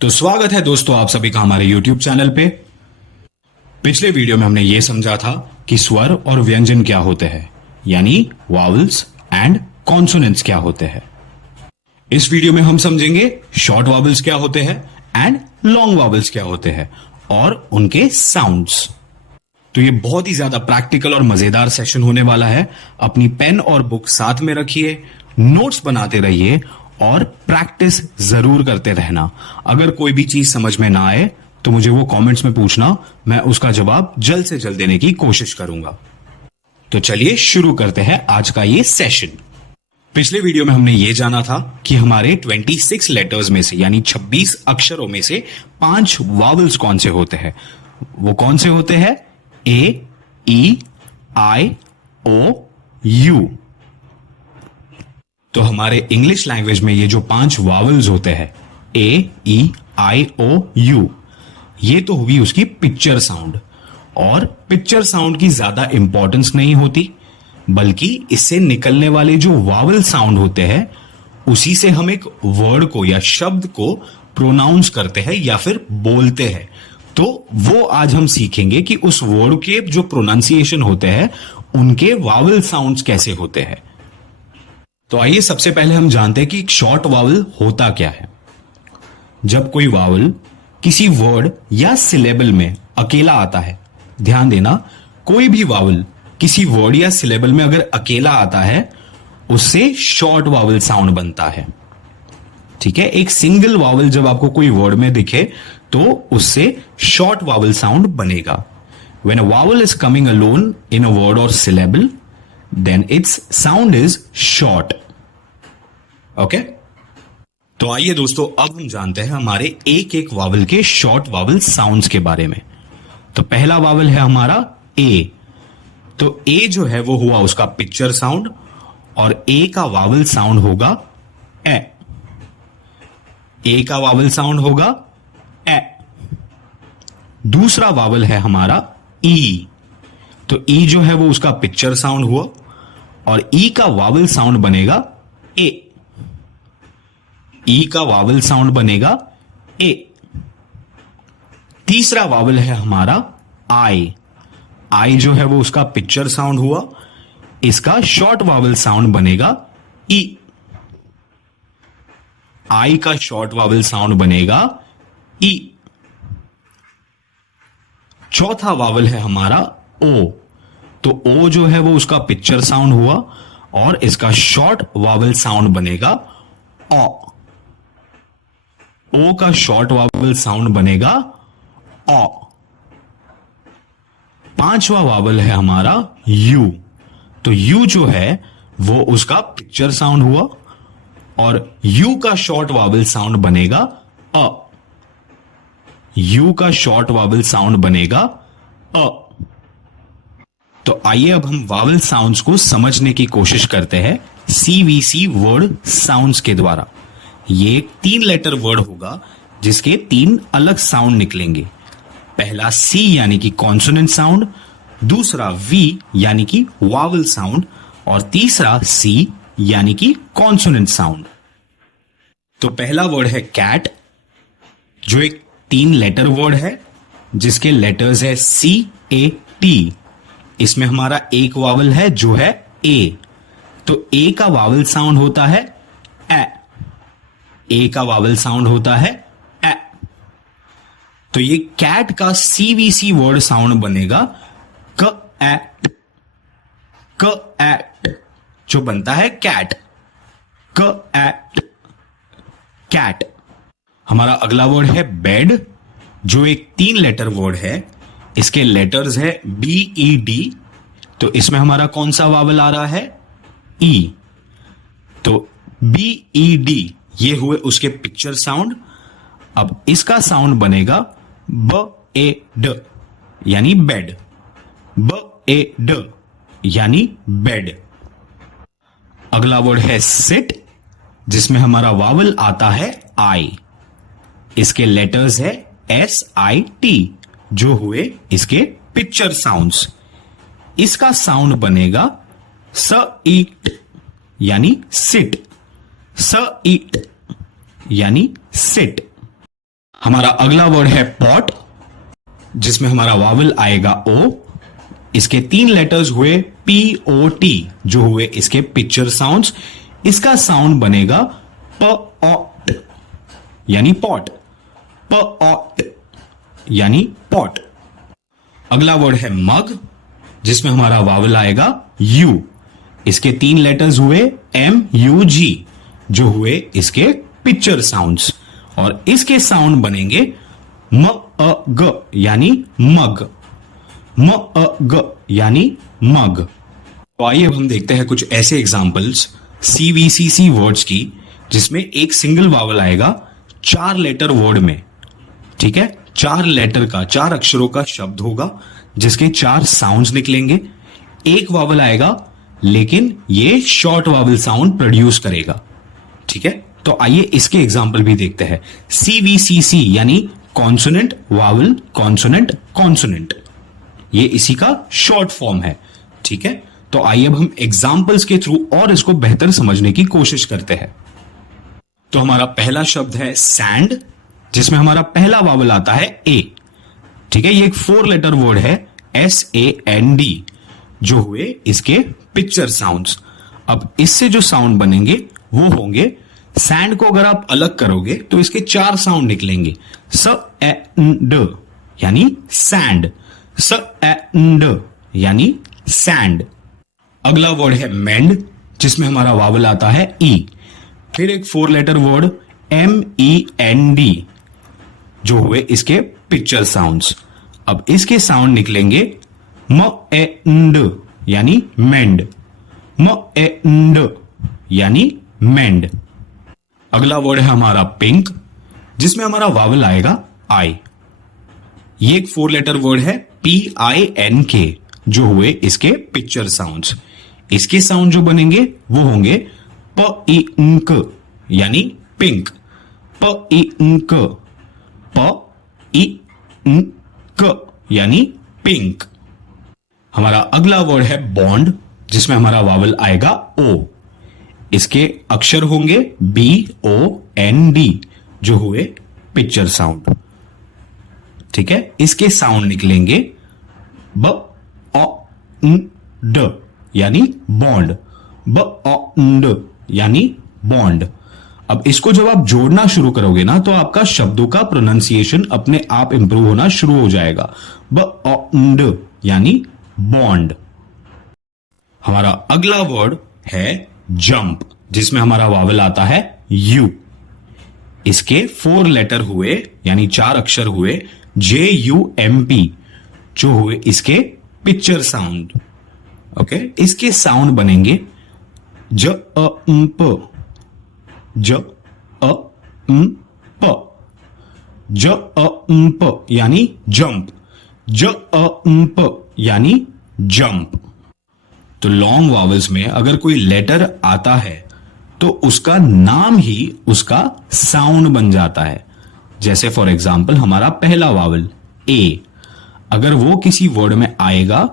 तो स्वागत है दोस्तों आप सभी का हमारे YouTube चैनल पे। पिछले वीडियो में हमने ये समझा था कि स्वर और व्यंजन क्या होते हैं, यानी वावल्स एंड कॉन्सोनेंट्स क्या होते हैं। इस वीडियो में हम समझेंगे शॉर्ट वावल्स क्या होते हैं एंड लॉन्ग वावल्स क्या होते हैं और उनके साउंड्स। तो ये बहुत ही ज्यादा प्रैक्टिकल और मजेदार सेशन होने वाला है। अपनी पेन और बुक साथ में रखिए, नोट्स बनाते रहिए और प्रैक्टिस जरूर करते रहना। अगर कोई भी चीज समझ में ना आए तो मुझे वो कमेंट्स में पूछना, मैं उसका जवाब जल्द से जल्द देने की कोशिश करूंगा। तो चलिए शुरू करते हैं आज का ये सेशन। पिछले वीडियो में हमने ये जाना था कि हमारे 26 लेटर्स में से यानी 26 अक्षरों में से 5 वावल्स कौन से होते हैं। वो कौन से होते हैं? ए, ई, आई, ओ, यू। तो हमारे इंग्लिश लैंग्वेज में ये जो 5 वावल्स होते हैं, ए, ई, आई, ओ, यू, ये तो हुई उसकी पिक्चर साउंड। और पिक्चर साउंड की ज्यादा इंपॉर्टेंस नहीं होती, बल्कि इससे निकलने वाले जो वावल साउंड होते हैं उसी से हम एक वर्ड को या शब्द को प्रोनाउंस करते हैं या फिर बोलते हैं। तो वो आज हम सीखेंगे कि उस वर्ड के जो प्रोनाउंसिएशन होते हैं उनके वावल साउंड्स कैसे होते हैं। तो आइए सबसे पहले हम जानते हैं कि शॉर्ट वावल होता क्या है। जब कोई वावल किसी वर्ड या सिलेबल में अकेला आता है, ध्यान देना, कोई भी वावल किसी वर्ड या सिलेबल में अगर अकेला आता है उससे शॉर्ट वावल साउंड बनता है। ठीक है, एक सिंगल वावल जब आपको कोई वर्ड में दिखे तो उससे शॉर्ट वावल साउंड बनेगा। When a vowel is coming alone in a word और syllable then its sound is short. Okay, तो आइए दोस्तों अब हम जानते हैं हमारे एक एक वावल के शॉर्ट वावल साउंड्स के बारे में। तो पहला वावल है हमारा ए। तो ए जो है वो हुआ उसका पिक्चर साउंड और ए का वावल साउंड होगा ए। ए का वावल साउंड होगा ए। दूसरा वावल है हमारा ई। तो ई जो है वो उसका पिक्चर साउंड हुआ और ई का वावल साउंड बनेगा ए। ई का वावल साउंड बनेगा ए। तीसरा वावल है हमारा आई। आई जो है वो उसका पिक्चर साउंड हुआ, इसका शॉर्ट वावल साउंड बनेगा ई। आई का शॉर्ट वावल साउंड बनेगा ई। चौथा वावल है हमारा ओ। तो ओ जो है वो उसका पिक्चर साउंड हुआ और इसका शॉर्ट वावल साउंड बनेगा ओ। ओ का शॉर्ट वावल साउंड बनेगा ओ। पांचवा वावल है हमारा यू। तो यू जो है वो उसका पिक्चर साउंड हुआ और यू का शॉर्ट वावल साउंड बनेगा अ। यू का शॉर्ट वावल साउंड बनेगा अ। तो आइए अब हम वावल साउंड्स को समझने की कोशिश करते हैं सीवीसी वर्ड साउंड्स के द्वारा। ये एक 3 लेटर वर्ड होगा जिसके 3 अलग साउंड निकलेंगे। पहला सी यानी कि कॉन्सोनेंट साउंड, दूसरा वी यानी कि वावल साउंड और तीसरा सी यानी कि कॉन्सोनेंट साउंड। तो पहला वर्ड है कैट, जो एक 3 लेटर वर्ड है जिसके लेटर्स है सी, ए, टी। इसमें हमारा एक वावल है जो है ए। तो ए का वावल साउंड होता है ए। ए का वावल साउंड होता है ए। तो ये कैट का सीवीसी वर्ड साउंड बनेगा क एट। क एट जो बनता है कैट। क एट कैट। हमारा अगला वर्ड है बेड, जो एक 3 लेटर वर्ड है। इसके लेटर्स है बी, ई, डी। तो इसमें हमारा कौन सा वावल आ रहा है? ई। तो बी, ई, डी ये हुए उसके पिक्चर साउंड। अब इसका साउंड बनेगा ब, ए, ड यानी बेड। ब, ए, ड यानी बेड। अगला वर्ड है सिट, जिसमें हमारा वावल आता है आई। इसके लेटर्स है एस, आई, टी जो हुए इसके पिक्चर साउंड्स। इसका साउंड बनेगा स, ईट यानी सिट। स, ईट यानी सिट। हमारा अगला वर्ड है पॉट, जिसमें हमारा वावल आएगा ओ। इसके 3 लेटर्स हुए POT, जो हुए इसके पिक्चर साउंड्स। इसका साउंड बनेगा पॉट यानी पॉट, पॉट यानी पॉट। अगला वर्ड है मग, जिसमें हमारा वावल आएगा U। इसके 3 लेटर्स हुए MUG, जो हुए इसके पिक्चर साउंड्स, और इसके साउंड बनेंगे MG यानी मग, MG यानी मग। तो आइए अब हम देखते हैं कुछ ऐसे एग्जांपल्स CVCC वर्ड्स की, जिसमें एक सिंगल वावल आएगा 4 लेटर वर्ड में। ठीक है, 4 लेटर का, 4 अक्षरों का शब्द होगा, जिसके 4 साउंड्स निकलेंगे। एक वावल आएगा, लेकिन ये शॉर्ट वावल साउंड प्रोड्यूस करेगा। ठीक है, तो आइए इसके एग्जाम्पल भी देखते हैं। CVCC यानी कॉन्सोनेंट वावल कॉन्सोनेंट कॉन्सोनेंट, ये इसी का शॉर्ट फॉर्म है। ठीक है, तो आइए अब हम एग्जाम्पल्स के थ्रू और इसको बेहतर समझने की कोशिश करते हैं। तो हमारा पहला शब्द है सैंड, जिसमें हमारा पहला वावल आता है ए। ठीक है, ये एक 4 लेटर वर्ड है SAND, जो हुए इसके पिक्चर साउंड्स। अब इससे जो साउंड बनेंगे वो होंगे, सैंड को अगर आप अलग करोगे तो इसके 4 साउंड निकलेंगे। ड यानी सैंड, ड यानी सैंड। अगला वर्ड है मेंड, जिसमें हमारा वावल आता है ई। फिर एक 4 लेटर वर्ड MEND, जो हुए इसके पिक्चर साउंड्स। अब इसके साउंड निकलेंगे MEND यानी मेंड, MEND यानी मेंड। अगला वर्ड है हमारा पिंक, जिसमें हमारा वावल आएगा आई। ये एक 4 लेटर वर्ड है PINK, जो हुए इसके पिक्चर साउंड्स। इसके साउंड जो बनेंगे वो होंगे PINK यानी पिंक, PINK, PINK यानी पिंक। हमारा अगला वर्ड है बॉन्ड, जिसमें हमारा वावल आएगा ओ। इसके अक्षर होंगे BOND, जो हुए पिक्चर साउंड। ठीक है, इसके साउंड निकलेंगे BOND यानी बॉन्ड, BOND यानी बॉन्ड। अब इसको जब आप जोड़ना शुरू करोगे ना, तो आपका शब्दों का प्रोनाउंसिएशन अपने आप इंप्रूव होना शुरू हो जाएगा। BOND यानी बॉन्ड। हमारा अगला वर्ड है जंप, जिसमें हमारा वावल आता है U। इसके 4 लेटर हुए यानी 4 अक्षर हुए JUMP, जो हुए इसके पिक्चर साउंड। ओके, इसके साउंड बनेंगे JUMP, JUMP, JUMP यानी जंप, JUMP यानी जंप। तो लॉन्ग वावल्स में अगर कोई लेटर आता है तो उसका नाम ही उसका साउंड बन जाता है। जैसे फॉर एग्जाम्पल हमारा पहला वावल ए, अगर वो किसी वर्ड में आएगा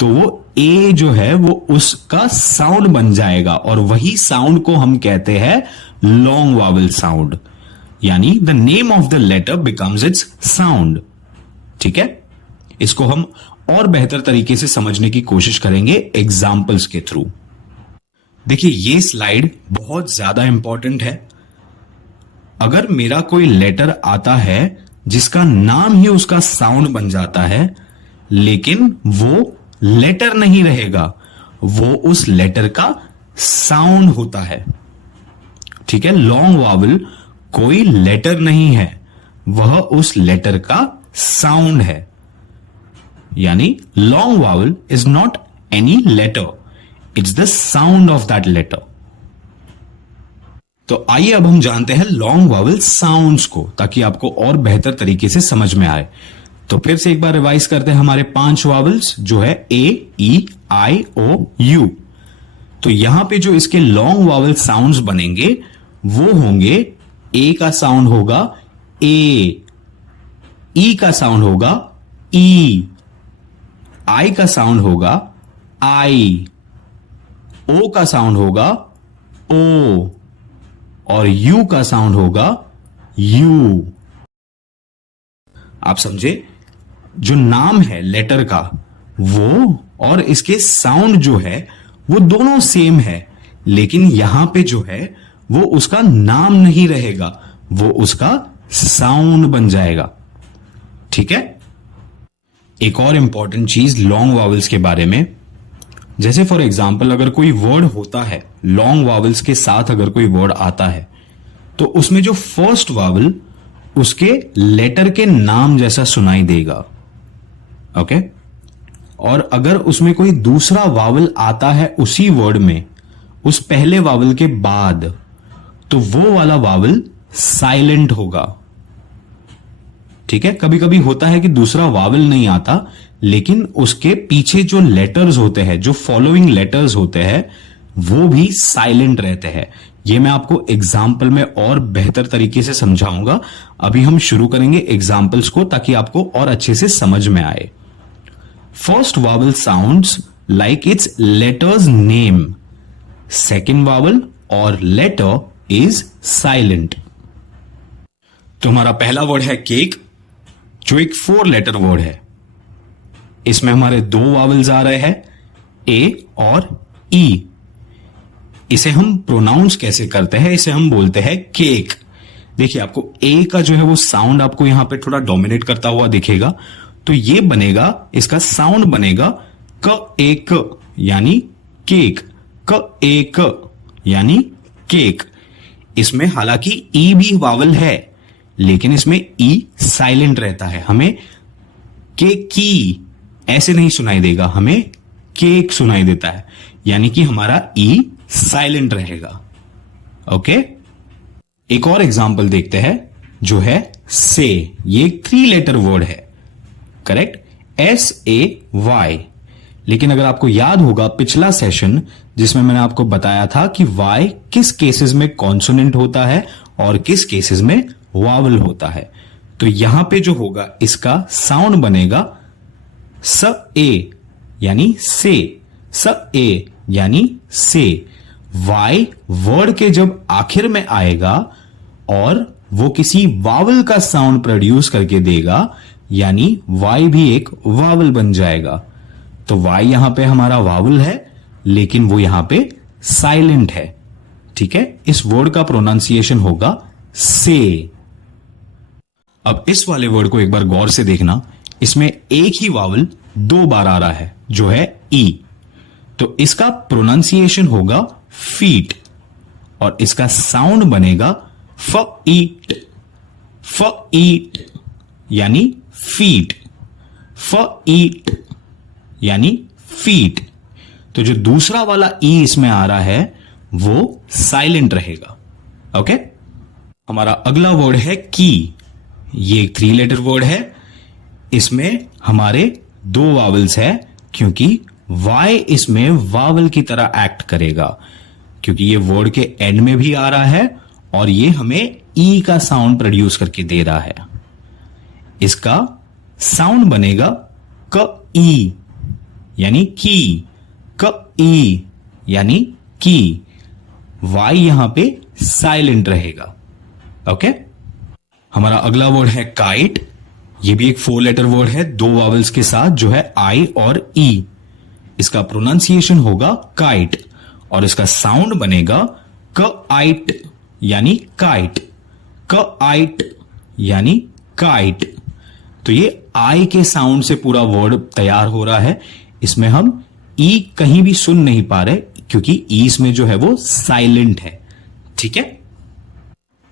तो वो ए जो है वो उसका साउंड बन जाएगा, और वही साउंड को हम कहते हैं लॉन्ग वावल साउंड, यानी the name of the letter becomes its sound. ठीक है, इसको हम और बेहतर तरीके से समझने की कोशिश करेंगे एग्जाम्पल्स के थ्रू। देखिए, ये स्लाइड बहुत ज्यादा इंपॉर्टेंट है। अगर मेरा कोई लेटर आता है जिसका नाम ही उसका साउंड बन जाता है, लेकिन वो लेटर नहीं रहेगा, वो उस लेटर का साउंड होता है। ठीक है, लॉन्ग वावल कोई लेटर नहीं है, वह उस लेटर का साउंड है। यानी long vowel is not any letter, it's the sound of that letter. तो आइए अब हम जानते हैं लॉन्ग वावल साउंड्स को, ताकि आपको और बेहतर तरीके से समझ में आए। तो फिर से एक बार रिवाइज करते हैं हमारे 5 वावल्स, जो है ए, ई, आई, ओ, यू। तो यहां पे जो इसके लॉन्ग वावल साउंड्स बनेंगे वो होंगे, ए का साउंड होगा ए, ई का साउंड होगा ई, आई का साउंड होगा आई, ओ का साउंड होगा ओ, और यू का साउंड होगा यू। आप समझे, जो नाम है लेटर का वो और इसके साउंड जो है वो दोनों सेम है, लेकिन यहां पे जो है वो उसका नाम नहीं रहेगा, वो उसका साउंड बन जाएगा। ठीक है। एक और इंपॉर्टेंट चीज लॉन्ग वावल्स के बारे में, जैसे फॉर एग्जाम्पल अगर कोई वर्ड होता है लॉन्ग वावल्स के साथ, अगर कोई वर्ड आता है तो उसमें जो फर्स्ट वावल उसके लेटर के नाम जैसा सुनाई देगा। ओके। और अगर उसमें कोई दूसरा वावल आता है उसी वर्ड में उस पहले वावल के बाद, तो वो वाला वावल साइलेंट होगा। ठीक है। कभी कभी होता है कि दूसरा वावल नहीं आता, लेकिन उसके पीछे जो लेटर्स होते हैं, जो फॉलोइंग लेटर्स होते हैं, वो भी साइलेंट रहते हैं। ये मैं आपको एग्जाम्पल में और बेहतर तरीके से समझाऊंगा। अभी हम शुरू करेंगे एग्जाम्पल्स को ताकि आपको और अच्छे से समझ में आए। First vowel sounds like it's letters name, second vowel और लेटर इज साइलेंट। तो हमारा पहला वर्ड है केक, जो एक 4 लेटर वर्ड है। इसमें हमारे 2 वावल्स आ रहे हैं, ए और ई। इसे हम प्रोनाउंस कैसे करते हैं, इसे हम बोलते हैं केक। देखिए आपको ए का जो है वो साउंड आपको यहां पे थोड़ा डोमिनेट करता हुआ दिखेगा, तो ये बनेगा, इसका साउंड बनेगा क एक यानी केक, क एक यानी केक। इसमें हालांकि ई भी वावल है, लेकिन इसमें ई साइलेंट रहता है। हमें केक की ऐसे नहीं सुनाई देगा, हमें केक सुनाई देता है, यानी कि हमारा ई साइलेंट रहेगा। ओके। एक और एग्जांपल देखते हैं जो है से। ये 3 लेटर वर्ड है, करेक्ट, SAY। लेकिन अगर आपको याद होगा पिछला सेशन जिसमें मैंने आपको बताया था कि Y किस केसेस में कॉन्सोनेंट होता है और किस केसेस में वावल होता है, तो यहां पे जो होगा इसका साउंड बनेगा स ए यानी से, स ए यानी से। Y वर्ड के जब आखिर में आएगा और वो किसी वावल का साउंड प्रोड्यूस करके देगा, यानी Y भी एक वावल बन जाएगा। तो Y यहां पे हमारा वावल है, लेकिन वो यहां पे साइलेंट है। ठीक है। इस वर्ड का प्रोनाउंसिएशन होगा से। अब इस वाले वर्ड को एक बार गौर से देखना, इसमें एक ही वावल 2 बार आ रहा है जो है ई, तो इसका प्रोनाउंसिएशन होगा फीट और इसका साउंड बनेगा फ ईट यानी फीट, फ ईट यानी फीट। तो जो दूसरा वाला ई इसमें आ रहा है वो साइलेंट रहेगा। ओके। हमारा अगला वर्ड है की। ये एक 3 लेटर वर्ड है, इसमें हमारे 2 वावल्स है, क्योंकि Y इसमें वावल की तरह एक्ट करेगा, क्योंकि ये वर्ड के एंड में भी आ रहा है और ये हमें ई का साउंड प्रोड्यूस करके दे रहा है। इसका साउंड बनेगा क ई यानी की, क ई यानी की। Y यहां पे साइलेंट रहेगा। ओके। हमारा अगला वर्ड है काइट। ये भी एक 4 लेटर वर्ड है 2 वावल्स के साथ, जो है आई और ई। इसका प्रोनाउंसिएशन होगा काइट और इसका साउंड बनेगा क आइट यानी काइट, क आइट यानी काइट। तो ये आई के साउंड से पूरा वर्ड तैयार हो रहा है। इसमें हम ई कहीं भी सुन नहीं पा रहे, क्योंकि ई इसमें जो है वो साइलेंट है। ठीक है।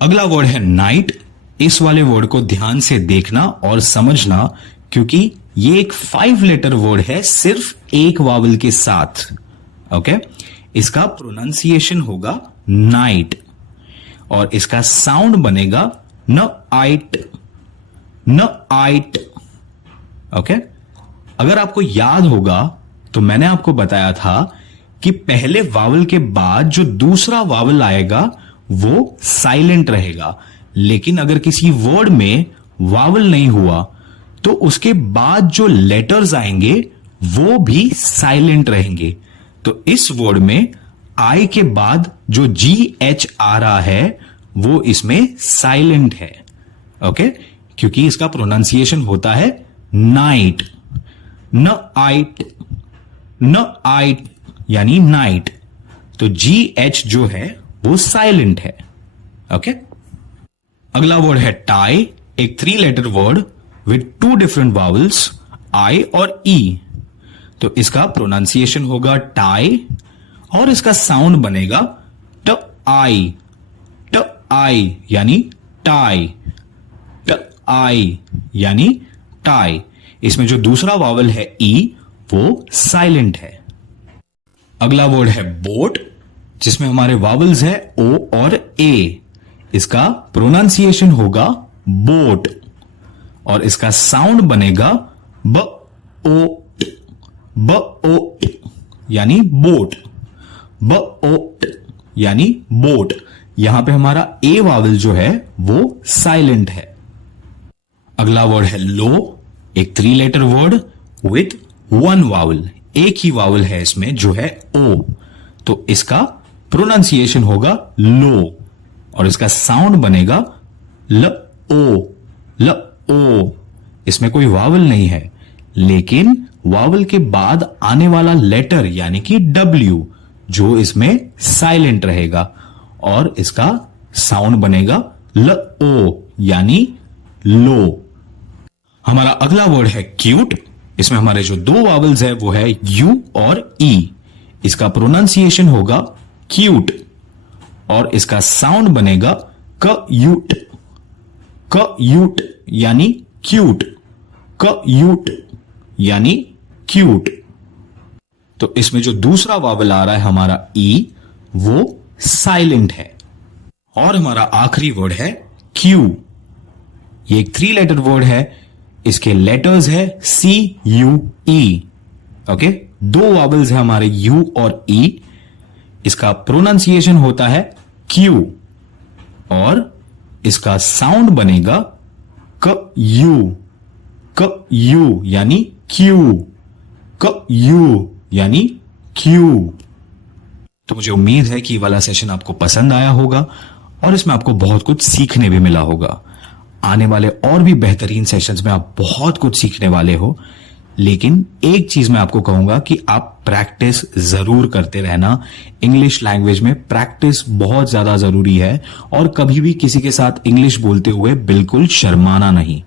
अगला वर्ड है नाइट। इस वाले वर्ड को ध्यान से देखना और समझना, क्योंकि ये एक 5 लेटर वर्ड है सिर्फ एक वावल के साथ। ओके। इसका प्रोनाउंसिएशन होगा नाइट और इसका साउंड बनेगा न आइट, न आइट। ओके। अगर आपको याद होगा तो मैंने आपको बताया था कि पहले वावल के बाद जो दूसरा वावल आएगा वो साइलेंट रहेगा, लेकिन अगर किसी वर्ड में वावल नहीं हुआ तो उसके बाद जो लेटर्स आएंगे वो भी साइलेंट रहेंगे। तो इस वर्ड में आई के बाद जो GH आ रहा है वो इसमें साइलेंट है। ओके। क्योंकि इसका प्रोनाउंसिएशन होता है नाइट, न आइट, न आइट यानी नाइट। तो GH जो है वो साइलेंट है। ओके, अगला वर्ड है टाई, एक 3 letter word with 2 different vowels I और E। तो इसका प्रोनाउंसिएशन होगा टाई और इसका साउंड बनेगा ट आई, ट आई यानी टाई, ट आई यानी टाई। इसमें जो दूसरा वावल है E वो साइलेंट है। अगला वर्ड है बोट, जिसमें हमारे वावल्स है O और A। इसका प्रोनाउंसिएशन होगा बोट और इसका साउंड बनेगा ब ओ, ब ओ यानी बोट, ब ओ यानी बोट। यहां पे हमारा ए वावल जो है वो साइलेंट है। अगला वर्ड है लो, एक 3 लेटर वर्ड विथ 1 वावल, एक ही वावल है इसमें जो है ओ। तो इसका प्रोनाउंसिएशन होगा लो और इसका साउंड बनेगा ल ओ, ल ओ। इसमें कोई वावल नहीं है, लेकिन वावल के बाद आने वाला लेटर यानी कि W जो इसमें साइलेंट रहेगा और इसका साउंड बनेगा ल ओ यानी लो। हमारा अगला वर्ड है क्यूट, इसमें हमारे जो 2 वावल्स है वो है U और E। इसका प्रोनाउंसिएशन होगा क्यूट और इसका साउंड बनेगा क यूट, क यूट यानी क्यूट, क यूट यानी क्यूट। तो इसमें जो दूसरा वावल आ रहा है हमारा E वो साइलेंट है। और हमारा आखिरी वर्ड है क्यू, ये एक 3 लेटर वर्ड है, इसके लेटर्स है CUE। ओके, 2 वावल्स है हमारे U और E। इसका प्रोनाउंसिएशन होता है क्यू और इसका साउंड बनेगा क यू यानी क्यू, क यू यानी क्यू। तो मुझे उम्मीद है कि ये वाला सेशन आपको पसंद आया होगा और इसमें आपको बहुत कुछ सीखने भी मिला होगा। आने वाले और भी बेहतरीन सेशंस में आप बहुत कुछ सीखने वाले हो, लेकिन एक चीज मैं आपको कहूंगा कि आप प्रैक्टिस जरूर करते रहना। इंग्लिश लैंग्वेज में प्रैक्टिस बहुत ज्यादा जरूरी है और कभी भी किसी के साथ इंग्लिश बोलते हुए बिल्कुल शर्माना नहीं,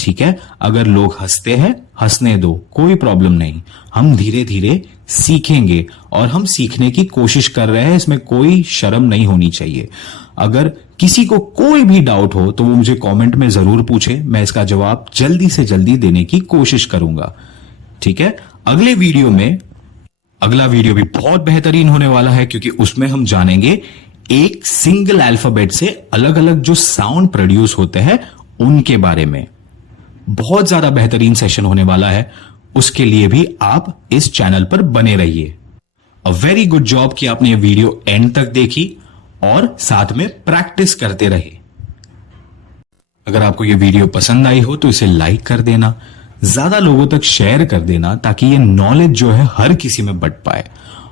ठीक है? अगर लोग हंसते हैं, हंसने दो, कोई प्रॉब्लम नहीं। हम धीरे धीरे सीखेंगे और हम सीखने की कोशिश कर रहे हैं, इसमें कोई शर्म नहीं होनी चाहिए। अगर किसी को कोई भी डाउट हो तो वो मुझे कमेंट में जरूर पूछे, मैं इसका जवाब जल्दी से जल्दी देने की कोशिश करूंगा, ठीक है? अगला वीडियो भी बहुत बेहतरीन होने वाला है, क्योंकि उसमें हम जानेंगे एक सिंगल अल्फाबेट से अलग अलग जो साउंड प्रोड्यूस होते हैं उनके बारे में। बहुत ज्यादा बेहतरीन सेशन होने वाला है, उसके लिए भी आप इस चैनल पर बने रहिए। अ वेरी गुड जॉब कि आपने ये वीडियो एंड तक देखी और साथ में प्रैक्टिस करते रहे। अगर आपको ये वीडियो पसंद आई हो तो इसे लाइक कर देना, ज्यादा लोगों तक शेयर कर देना, ताकि ये नॉलेज जो है हर किसी में बंट पाए।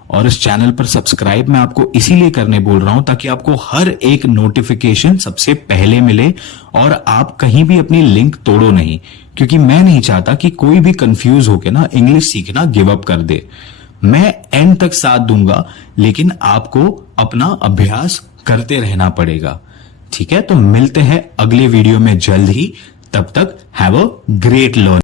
और इस चैनल पर सब्सक्राइब मैं आपको इसीलिए करने बोल रहा हूं ताकि आपको हर एक नोटिफिकेशन सबसे पहले मिले और आप कहीं भी अपनी लिंक तोड़ो नहीं, क्योंकि मैं नहीं चाहता कि कोई भी कंफ्यूज होकर ना इंग्लिश सीखना गिव अप कर दे। मैं एंड तक साथ दूंगा, लेकिन आपको अपना अभ्यास करते रहना पड़ेगा, ठीक है? तो मिलते हैं अगले वीडियो में जल्द ही, तब तक हैव अ ग्रेट लर्निंग।